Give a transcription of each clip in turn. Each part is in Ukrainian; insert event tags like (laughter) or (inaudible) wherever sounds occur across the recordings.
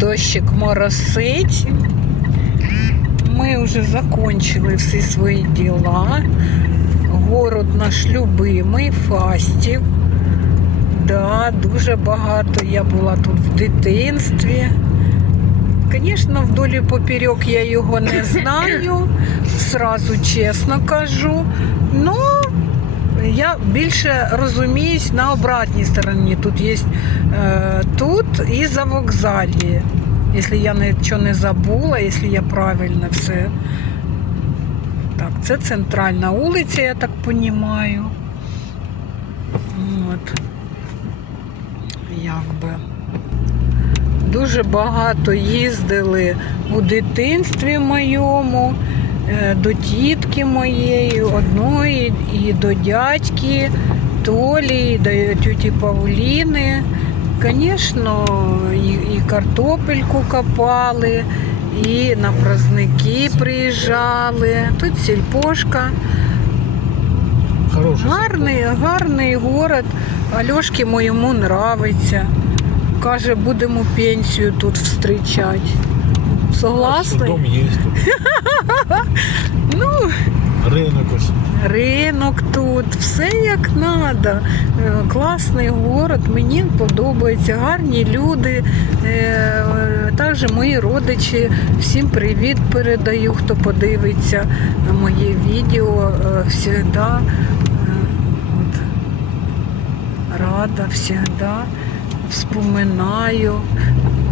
дощик моросить. Ми вже закончили всі свої діла. Город наш любимий, Фастів. Да, дуже багато я була тут в дитинстві. Звісно, вдолі поперек я його не знаю, сразу чесно кажу. Ну, я більше розуміюсь на обратній стороні. Тут є е, тут і за вокзалі. Якщо я нічого не забула, якщо я правильно все. Так, це центральна вулиця, я так розумію. От. Якби. Дуже багато їздили у дитинстві моєму, до тітки моєї, одної, і до дядьки Толі, і до тюті Павліни. Звісно, і, і картопельку копали, і на праздники приїжджали. Тут сільпошка. Хороший. Гарний, гарний город. Альошки моєму нравиться. Каже, будемо пенсію тут зустрічати. Согласний? Дом є тут. (laughs) Ну, Ринок ось. ринок тут, все як треба. Класний город, мені подобається, гарні люди. Е, Також мої родичі. Всім привіт передаю, хто подивиться моє відео. Е, Всегда е, рада, всегда вспоминаю.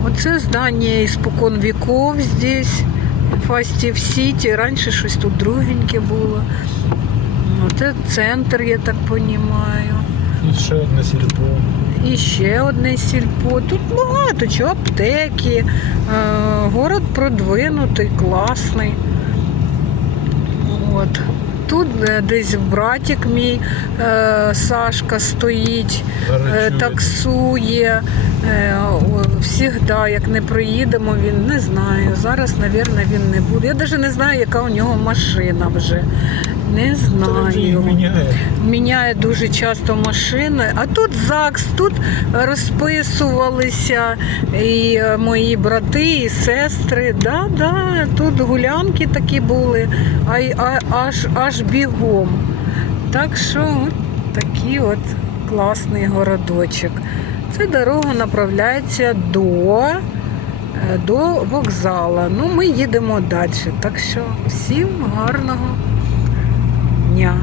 Оце здання іспокон віков здесь. Фастів Сіті. Раніше щось тут другеньке було. Оце центр, я так розумію. І ще одне сільпо. І ще одне сільпо. Тут багато чого, аптеки. Е, Город продвинутий, класний. Тут е, десь братик мій е, Сашка стоїть, е, таксує. Всігда, як не приїдемо, він не знаю. Зараз, мабуть, він не буде. Я навіть не знаю, яка у нього машина вже. Не знаю Міняє. міняє дуже часто машини. А тут ЗАГС, тут розписувалися і мої брати, і сестри. Да, да, тут гулянки такі були, а, а, аж, аж бігом. Так що от такий от класний городочок. Це дорога направляється до, е, до вокзалу. Ну, ми їдемо далі. Так що всім гарного дня.